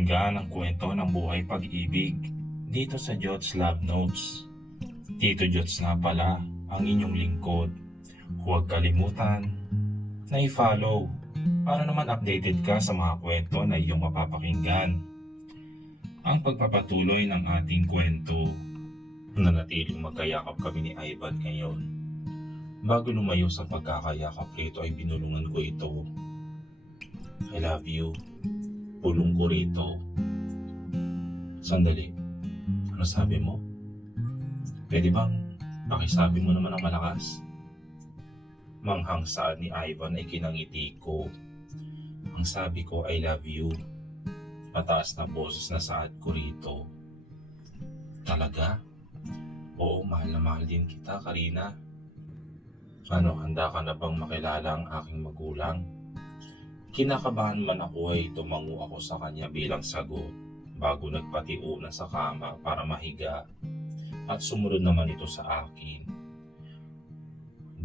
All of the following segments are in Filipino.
pakinggan ang kwento ng buhay pag-ibig dito sa Jots Love Notes. Tito Jots nga pala ang inyong lingkod. Huwag kalimutan na i-follow para naman updated ka sa mga kwento na iyong mapapakinggan. Ang pagpapatuloy ng ating kwento, nanatiling magkayakap kami ni Ivan ngayon. Bago lumayo sa pagkakayakap rito ay binulungan ko ito. I love you. Pulong ko rito. Sandali. Ano sabi mo? Pwede bang pakisabi mo naman ng malakas? Manghang saad ni Ivan ay kinangiti ko. Ang sabi ko, I love you. Mataas na boses na saad ko rito. Talaga? Oo, mahal na mahal din kita, Karina. Ano, handa ka na bang makilala ang aking magulang? Kinakabahan man ako ay tumango ako sa kanya bilang sagot bago nagpatiuna sa kama para mahiga at sumunod naman ito sa akin.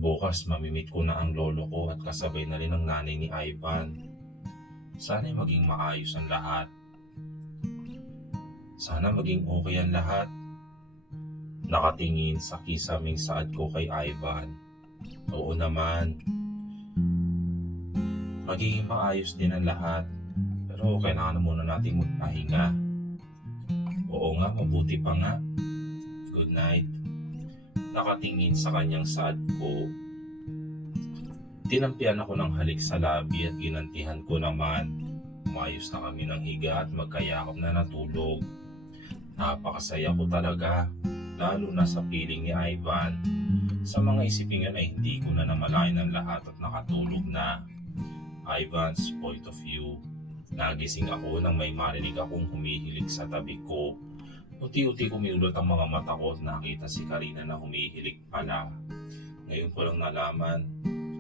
Bukas mamimit ko na ang lolo ko at kasabay na rin ang nanay ni Ivan. Sana'y maging maayos ang lahat. Sana maging okay ang lahat. Nakatingin sa kisaming saad ko kay Ivan. Oo naman. Magiging maayos din ang lahat, pero kailangan muna nating magpahinga. Oo nga, mabuti pa nga. Good night. Nakatingin sa kanyang saad ko. Tinampian ako ng halik sa labi at ginantihan ko naman. Umayos na kami ng higa at magkayakap na natulog. Napakasaya ko talaga, lalo na sa piling ni Ivan. Sa mga isipin yun ay hindi ko na namalayan ang lahat at nakatulog na. Ivan's point of view. Nagising ako nang may marinig akong humihilig sa tabi ko. Unti-unti kumiulot ang mga mata ko at nakita si Karina na humihilig pala. Ngayon ko lang nalaman,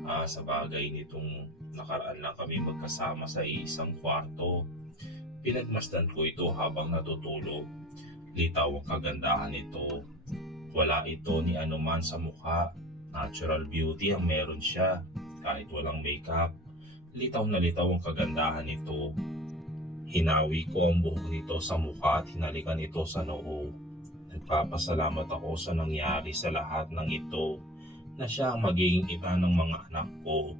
sa bagay nitong nakaraan lang kami magkasama sa isang kwarto. Pinagmasdan ko ito habang natutulog. Litaw ang kagandahan nito. Wala ito ni anuman sa mukha. Natural beauty ang meron siya, kahit walang makeup. Litaw na litaw ang kagandahan nito. Hinawi ko ang buhok nito sa mukha at hinalikan ito sa noo. Nagpapasalamat ako sa nangyari sa lahat ng ito, na siya ang magiging ina ng mga anak ko.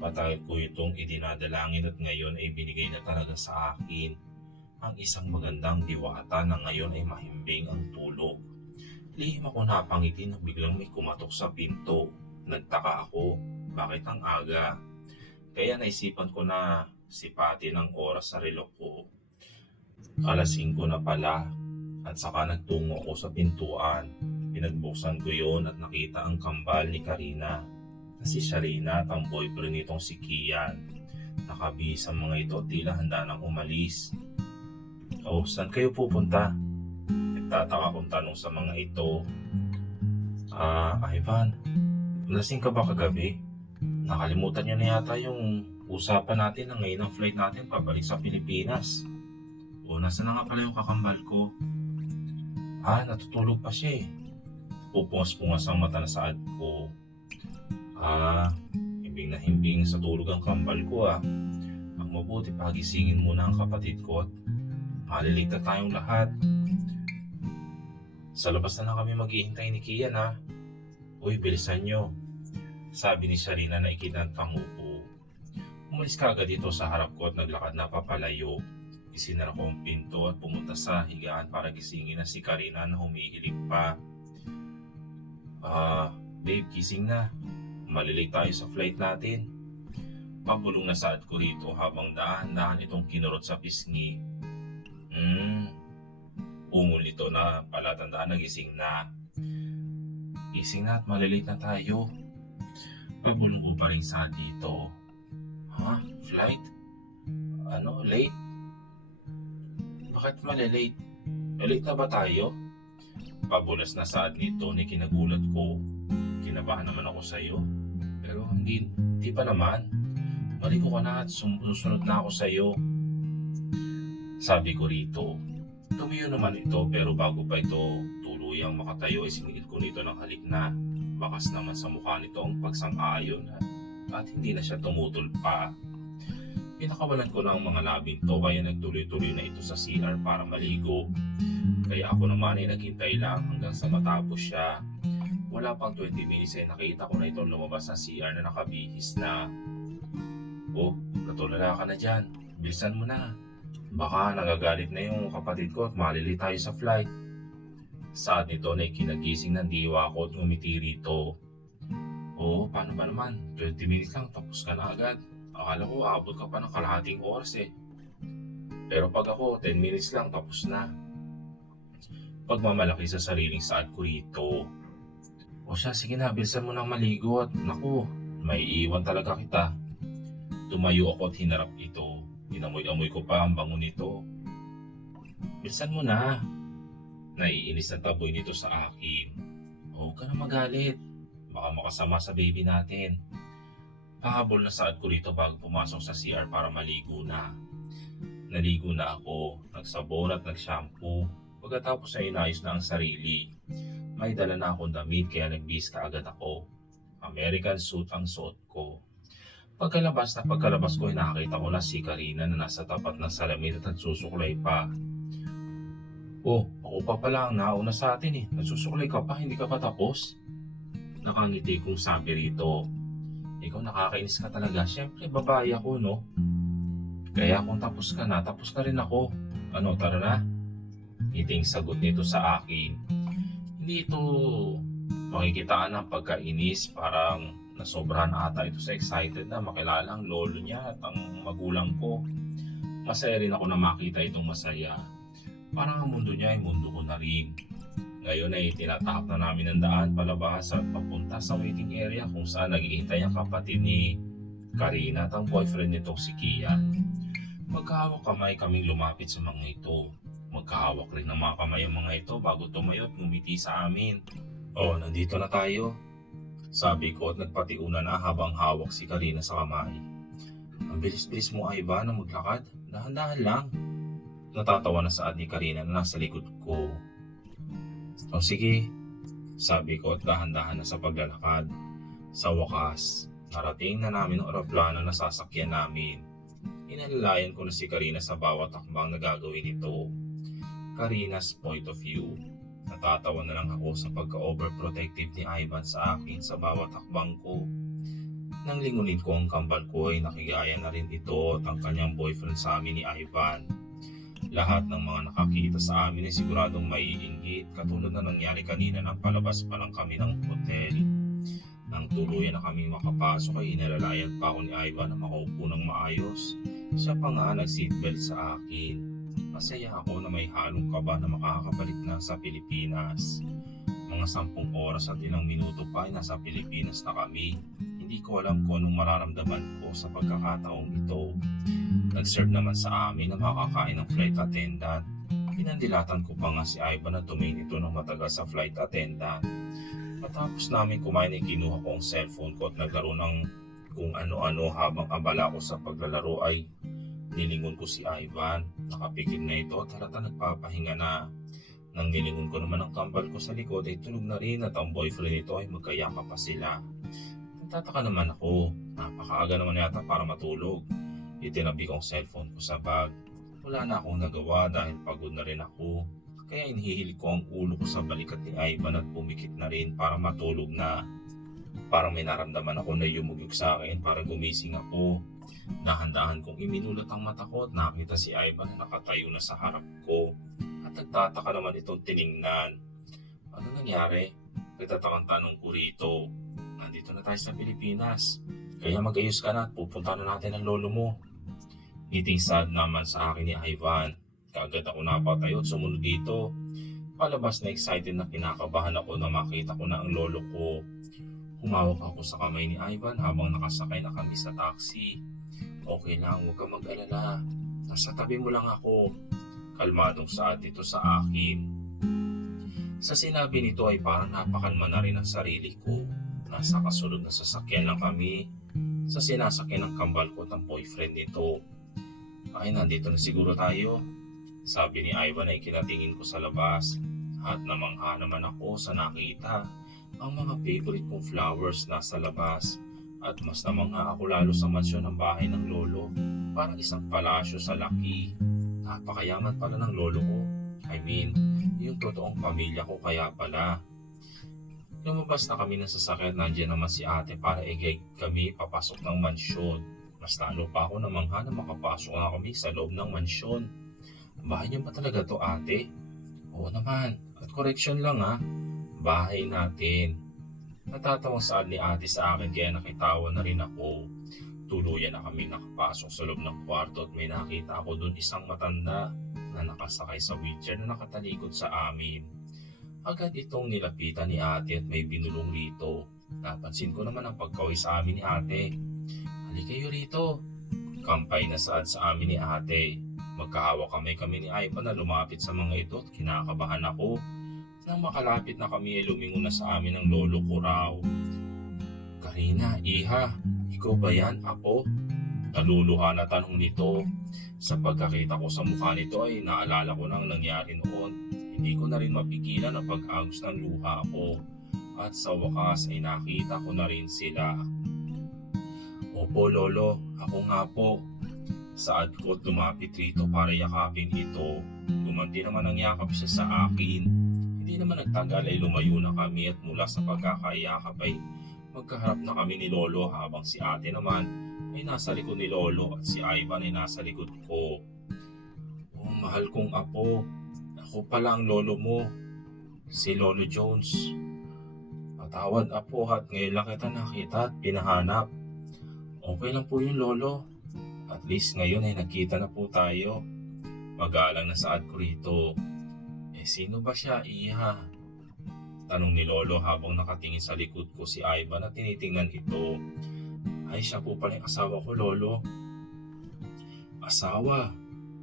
Matagal ko itong idinadalangin at ngayon ay binigay na talaga sa akin. Ang isang magandang diwata na ngayon ay mahimbing ang tulog. Lihim ako napangiti nang biglang may kumatok sa pinto. Nagtaka ako, bakit ang aga? Kaya naisipan ko na sipatin ang oras sa relo ko. Alas 5 na pala at saka nagtungo ako sa pintuan. Pinagbuksan ko yon at nakita ang kambal ni Karina na si Sharina at ang boyfriend nitong si Kian. Nakabihis ang mga ito, tila handa nang umalis. Oh, saan kayo pupunta? Nagtataka akong tanong sa mga ito. Ivan, lasing ka ba kagabi? Nakalimutan niyo na yata yung usapan natin na ngayon ang flight natin pabalik sa Pilipinas. O, nasa na nga pala yung kakambal ko? Natutulog pa siya eh. Pupungas-pungas ang mata na saad ko. Himbing na himbing sa tulog ang kambal ko Ang mabuti pagisingin muna ang kapatid ko at maliligtas tayong lahat. Sa labas na lang kami maghihintay ni Kian Uy, bilisan nyo. Sabi ni Sharina na ikinantang upo. Umalis ka agad dito sa harap ko at naglakad na papalayo. Isinara ko ang pinto at pumunta sa higaan para gisingin na si Karina na humihilig pa. Babe, gising na. Malilate tayo sa flight natin. Pabulong na saad ko rito habang dahan-dahan itong kinurot sa pisngi. Ungol nito na palatandaan na gising na. Gising na at malilate na tayo. Pabulong ko pa rin sa dito. Flight? Late? Bakit malilate? Late na ba tayo? Pabulas na saad nito ni kinagulat ko. Kinabahan naman ako sa'yo. Pero hindi pa naman. Maliko ka na at susunod na ako sa'yo. Sabi ko rito. Tumiyo naman ito pero bago pa ito tuluyang makatayo ay sinigit ko nito ng halik na. Bakas naman sa mukha nito ang pagsang-ayon at hindi na siya tumutol pa. Pinakawalan ko ng mga labing to kaya nagtuloy-tuloy na ito sa CR para maligo. Kaya ako naman ay naghintay lang hanggang sa matapos siya. Wala pang 20 minutes ay nakita ko na itong lumabas sa CR na nakabihis na. Oh, natulala ka na dyan. Bilisan mo na. Baka nagagalit na yung kapatid ko at malili tayo sa flight. Saat nito na kinagising ng diwa ko at ngumiti rito. Oo, paano ba naman? 20 minutes lang, tapos ka na agad. Akala ko aabot ka pa ng kalahating oras eh. Pero pag ako, 10 minutes lang, tapos na. Pagmamalaki sa sariling saad ko rito. O siya, sige na, bilisan mo nang maligo at naku, may iwan talaga kita. Tumayo ako at hinarap ito. Inamoy-amoy ko pa ang bango nito. Bilisan mo na. Naiinis na taboy nito sa akin. Huwag ka na magalit. Baka makasama sa baby natin. Pahabol na saad ko rito bago pumasok sa CR para maligo na. Naligo na ako, nagsabon at nagshampoo. Pagkatapos ay inayos na ang sarili. May dala na akong damit kaya nagbihis kaagad ako. American suit ang suot ko. Pagkalabas ko ay nakakita ko na si Karina na nasa tapat ng salamin at nagsusuklay pa. Oh, ako pa pala ang nauna sa atin eh. Nagsusuklay ka pa, hindi ka pa tapos? Nakangiti kong sabi rito. Ikaw nakakainis ka talaga. Siyempre, babae ako, no? Kaya kung tapos ka na, tapos na rin ako. Ano, tara na? Ngiting sagot nito sa akin. Hindi ito makikitaan ng pagkainis. Parang nasobrahan ata ito sa excited na makilala ang lolo niya at ang magulang ko. Masaya rin ako na makita itong masaya. Parang ang mundo niya ay mundo ko na rin. Ngayon ay tinatahak na namin ang daan palabas at papunta sa waiting area kung saan naghihintay ang kapatid ni Karina at ang boyfriend nitong si Kian. Magkahawak kamay kaming lumapit sa mga ito. Magkahawak rin ng mga kamay ang mga ito bago tumayo at ngumiti sa amin. Oh, nandito na tayo. Sabi ko at nagpatiuna na habang hawak si Karina sa kamay. Ang bilis-bilis mo Ivan na maglakad. Dahan-dahan lang. Natatawa na saad ni Karina na nasa likod ko. O sige, sabi ko at dahan-dahan na sa paglalakad. Sa wakas, narating na namin ang eroplano na sasakyan namin. Inalalayan ko na si Karina sa bawat hakbang na gagawin ito. Karina's point of view. Natatawa na lang ako sa pagka-overprotective ni Ivan sa akin sa bawat hakbang ko. Nang lingunin ko ang kambal ko ay nakigaya na rin ito at ang kanyang boyfriend sa amin ni Ivan. Lahat ng mga nakakita sa amin ay siguradong maiinggit katulad na nangyari kanina nang palabas pa lang kami ng hotel. Nang tuluyan na kami makapasok ay inalalayan pa ako ni Ivan na makaupo ng maayos. Siya pa nga nag-seatbelt sa akin. Masaya ako na may halong kaba na makakabalik na sa Pilipinas. Mga 10 oras at ilang minuto pa ay nasa Pilipinas na kami. Hindi ko alam kung anong mararamdaman ko sa pagkakataong ito. Nag-serve naman sa amin na makakain ng flight attendant. Pinandilatan ko pa nga si Ivan na tumingin ito ng matagal sa flight attendant. Matapos namin kumain ay kinuha ko ang cellphone ko at naglaro ng kung ano-ano habang abala ko sa paglalaro ay nilingon ko si Ivan. Nakapikit na ito at halata nagpapahinga na. Nang nilingon ko naman ang kambal ko sa likod ay tulog na rin at ang boyfriend nito ay magkayaka pa sila. Nagtataka naman ako, napakaaga naman yata para matulog. Itinabi ko ang cellphone ko sa bag. Wala na akong nagawa dahil pagod na rin ako. Kaya inihihil ko ang ulo ko sa balikat ni Ivan at pumikit na rin para matulog na. Parang may naramdaman ako na yumugyug sa akin para gumising ako. Dahan-dahan kong iminulat ang mata ko at nakita si Ivan na nakatayo na sa harap ko. At nagtataka naman itong tiningnan. Ano nangyari? Nagtatakang tanong ko rito. Nandito na tayo sa Pilipinas. Kaya mag-ayos ka na at pupunta na natin ang lolo mo. Ngiting sad naman sa akin ni Ivan. Kaagad ako napatayo at sumunod dito. Palabas na excited na kinakabahan ako na makita ko na ang lolo ko. Humawak ako sa kamay ni Ivan habang nakasakay na kami sa taxi. Okay lang, huwag kang mag-alala. Nasa tabi mo lang ako. Kalmadong saad ito sa akin. Sa sinabi nito ay parang napakalma na rin ang sarili ko. Nasa kasunod na sasakyan lang kami. Sa sinasakyan ng kambal ko at ang boyfriend nito. Ay, nandito na siguro tayo. Sabi ni Ivan ay kinatingin ko sa labas. At namangha naman ako sa nakita. Ang mga favorite kong flowers nasa labas. At mas namangha ako lalo sa mansyon ng bahay ng lolo. Parang isang palasyo sa laki. Napakayaman pala ng lolo ko. I mean, yung totoong pamilya ko kaya pala. Lumabas na kami ng sasakyan, nandiyan naman si ate para i-guide kami papasok ng mansyon. Mas lalo pa ako namangha na makapasok na kami sa loob ng mansyon. Bahay niyo ba talaga to, ate? Oo naman. At correction lang ha, bahay natin. Natatawang saan ni ate sa akin kaya nakitawa na rin ako. Tuluyan na kami nakapasok sa loob ng kwarto at may nakita ako dun isang matanda na nakasakay sa wheelchair na nakatalikod sa amin. Agad itong nilapitan ni ate at may binulong rito. Napansin ko naman ang pagkaway sa amin ni ate. Halika kayo rito. Kampay na saad sa amin ni ate. Magkahawak kami ni Ivan na lumapit sa mga ito at kinakabahan ako. Nang makalapit na kami ay lumingon na sa amin ng lolo ko raw. Karina, iha, ikaw ba yan, apo? Naluluha na tanong nito. Sa pagkakita ko sa mukha nito ay naalala ko nang nangyari noon. Hindi ko na rin mapigilan ang pag-agos ng luha ko. At sa wakas ay nakita ko na rin sila. Opo lolo, ako nga po. Saad ko lumapit rito para yakapin ito. Gumanti naman ang yakap siya sa akin. Hindi naman nagtagal ay lumayo na kami at mula sa pagkakayakap ay magkaharap na kami ni lolo habang si ate naman ay nasa likod ni lolo at si Ivan ay nasa likod ko. Oh, mahal kong apo. Ako pala ang lolo mo, si Lolo Jones. Patawad apo at ngayon lang kita nakita at pinahanap. Okay lang po yun lolo. At least ngayon ay nagkita na po tayo. Magalang na saad ko rito. Sino ba siya, iha? Tanong ni lolo habang nakatingin sa likod ko si Ivan at tinitingnan ito. Ay siya po pala yung asawa ko lolo. Asawa?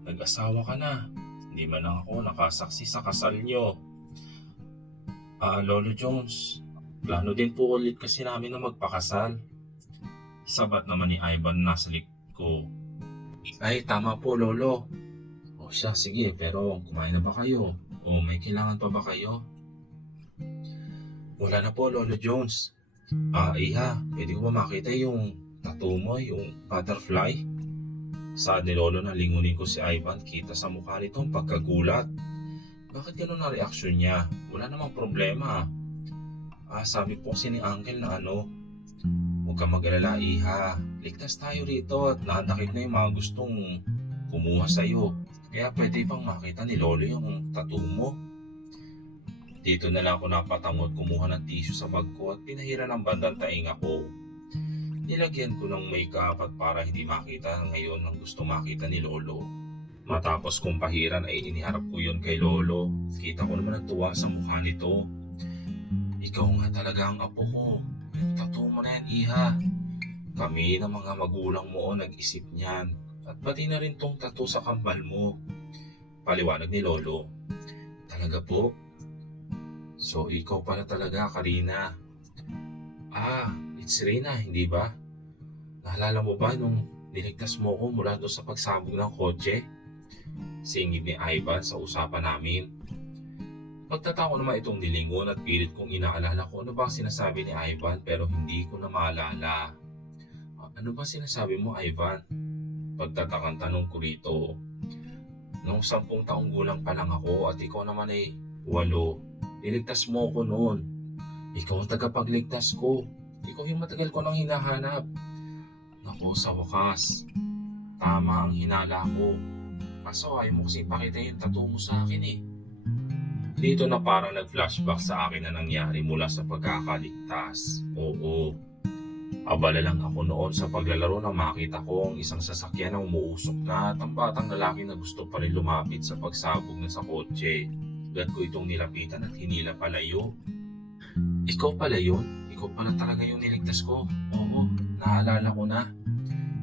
Nag-asawa ka na? Hindi man lang ako nakasaksi sa kasal nyo. Lolo Jones, plano din po ulit kasi namin na magpakasal. Sabat naman ni Ivan nasa likod ko. Ay, tama po lolo. O siya, sige, pero kumain na ba kayo? O may kailangan pa ba kayo? Wala na po lolo Jones. Iha, pwede ko ba makita yung tattoo mo, yung butterfly? Saad ni lolo na lingunin ko si Ivan, kita sa mukha nito ang pagkagulat. Bakit ganun ang reaksyon niya? Wala namang problema. Sabi po kasi ni Uncle na huwag kang mag-alala iha. Ligtas tayo rito at nadakip na yung mga gustong kumuha sa'yo. Kaya pwede pang makita ni lolo yung tattoo mo. Dito na lang ako napatango at kumuha ng tissue sa bag ko at pinahira ng bandang tainga ko. Nilagyan ko ng makeup at para hindi makita ngayon ang gusto makita ni lolo. Matapos kong pahiran ay iniharap ko yun kay lolo. Kita ko naman ang tuwa sa mukha nito. Ikaw nga talaga ang apo ko. Yung tattoo mo na yan, iha. Kami na mga magulang mo nag-isip niyan. At pati na rin tong tattoo sa kambal mo. Paliwanag ni lolo. Talaga po? So ikaw pala talaga, Karina. It's Rina, hindi ba? Naalala mo ba nung niligtas mo ko mula doon sa pagsabog ng kotse? Singib ni Ivan sa usapan namin. Pagtatako naman itong nilingon at pilit kong inaalala ko ano ba sinasabi ni Ivan pero hindi ko na maalala. Ano ba sinasabi mo, Ivan? Pagtatakang tanong ko rito. Nung 10 taong gulang pa lang ako at ikaw naman ay 8, niligtas mo ko noon. Ikaw ang tagapagligtas ko. Ikaw yung matagal ko nang hinahanap. Naku, sa wakas, tama ang hinala ko. Kaso ayaw mo kasi ipakita yung tattoo mo sa akin eh. Dito na parang nag-flashback sa akin na nangyari mula sa pagkakaligtas. Oo. Abala lang ako noon sa paglalaro na makita ko ang isang sasakyan na umuusok na at ang batang lalaki na gusto pa rin lumapit sa pagsabog na sa kotse. Agad ko itong nilapitan at hinila palayo. Ikaw pala yun? Ikaw pala talaga yung niligtas ko. Oo, naalala ko na.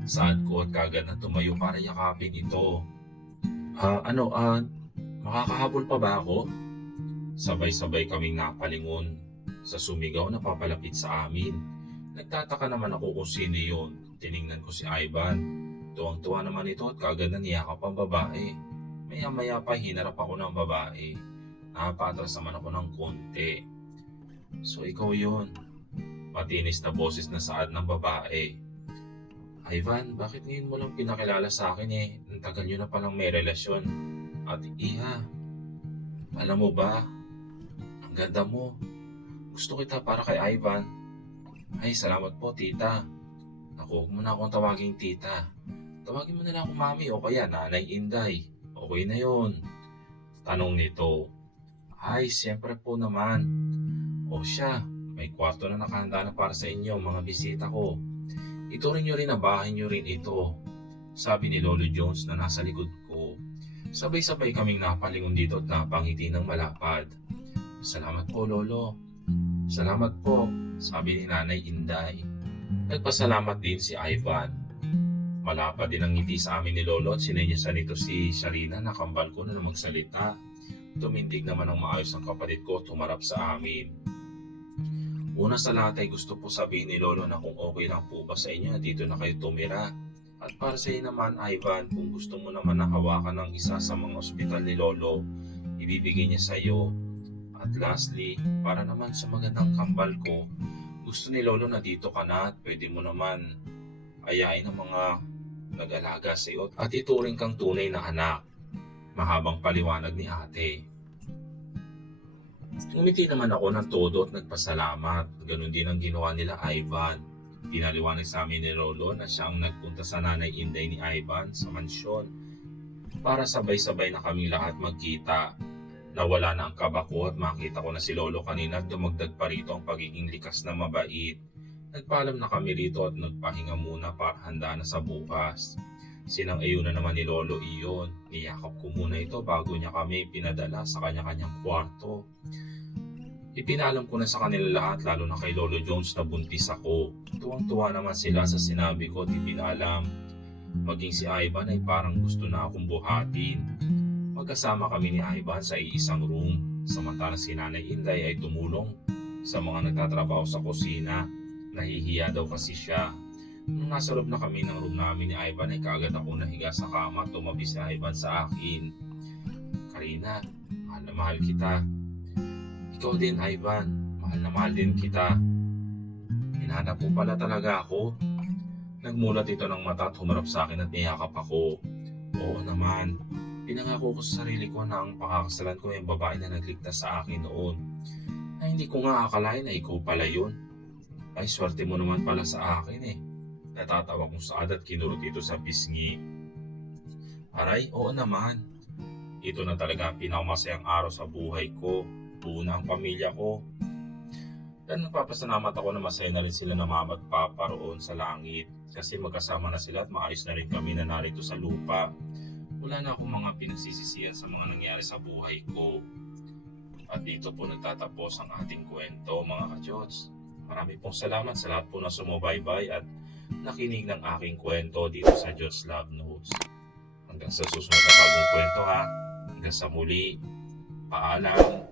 Saad ko at kagad na tumayo para yakapin ito. Makakahabol pa ba ako? Sabay-sabay kaming napalingon sa sumigaw na papalapit sa amin. Nagtataka naman ako kung sino yun. Tiningnan ko si Ivan. Tuwang-tuwa naman ito at kagad na niyakap ang babae. Maya-maya pa hinarap ako ng babae. Napatras naman ako ng konti. So ikaw yun. Matinis na boses na saad ng babae. Ivan, bakit ngayon mo lang pinakilala sa akin eh? Ang tagal nyo na palang may relasyon. At Iha, alam mo ba, ang ganda mo. Gusto kita para kay Ivan. Ay, salamat po, tita. Ako, huwag mo na akong tawaging tita. Tawagin mo na lang akong mami o kaya nanay Inday. Okay na yon. Tanong nito. Ay, siyempre po naman. O siya, may kwarto na nakahanda na para sa inyo, mga bisita ko. Ituring nyo rin na bahay nyo rin ito. Sabi ni Lolo Jones na nasa likod ko. Sabay-sabay kaming napalingon dito at napangiti ng malapad. Salamat po, Lolo. Salamat po, sabi ni Nanay Inday. Nagpasalamat din si Ivan. Malapad din ang ngiti sa amin ni Lolo at sinenyasan nito si Sharina na kambal ko na magsalita. Tumindig naman ang maayos ng kapatid ko tumarap sa amin. Una sa lahat ay gusto po sabihin ni Lolo na kung okay lang po ba sa inyo na dito na kayo tumira. At para sa iyo naman, Ivan, kung gusto mo naman na hawakan ng isa sa mga ospital ni Lolo, ibibigay niya sa iyo. At lastly, para naman sa magandang kambal ko, gusto ni Lolo na dito ka na at pwede mo naman ayain ang mga nag-alaga sa iyo at ituring kang tunay na anak. Mahabang paliwanag ni ate. Umiti naman ako ng todo at nagpasalamat. Ganon din ang ginawa nila Ivan. Pinaliwanag sa amin ni Lolo na siya ang nagpunta sa nanay Inday ni Ivan sa mansyon para sabay-sabay na kaming lahat magkita. Nawala na ang kaba ko at makita ko na si Lolo kanina at dumagdag pa rito ang pagiging likas na mabait. Nagpaalam na kami rito at nagpahinga muna para handa na sa bukas. Sinang-ayuna naman ni Lolo iyon. Niyakap ko muna ito bago niya kami pinadala sa kanya-kanyang kwarto. Ipinalam ko na sa kanila lahat lalo na kay Lolo Jones na buntis ako. Tuwang-tuwa naman sila sa sinabi ko at ipinalam. Maging si Ivan ay parang gusto na akong buhatin. Magkasama kami ni Ivan sa iisang room. Samantalang si Nanay Inday ay tumulong sa mga nagtatrabaho sa kusina. Nahihiya daw kasi siya. Nung nasa loob na kami ng room namin ni Ivan ay kaagad ako nahiga sa kama at tumabi si Ivan sa akin. Karina, mahal na mahal kita. Ikaw din, Ivan. Mahal na mahal din kita. Hinanap mo pala talaga ako. Nagmulat ito ng mata at humarap sa akin at niyakap ako. Oo naman. Pinangako ko sa sarili ko na ang pakakasalan ko ay ang babae na nagligtas sa akin noon. Na hindi ko nga akalain na ikaw pala yun. Ay, swerte mo naman pala sa akin eh. Natatawa kong saad at kinurot ito sa pisngi. Aray, oo naman. Ito na talaga ang pinakamasayang araw sa buhay ko. Buo na ang pamilya ko. Dan nagpapasalamat ako na masaya na rin sila na mama at papa roon sa langit. Kasi magkasama na sila at maayos na rin kami na narito sa lupa. Wala na akong mga pinagsisisihan sa mga nangyari sa buhay ko. At dito po nagtatapos ang ating kwento, mga ka-Jots. Marami pong salamat sa lahat po na sumubaybay at nakinig ng aking kwento dito sa Jots Love Notes. Hanggang sa susunod na bagong kwento ha. Hanggang sa muli. Paalam.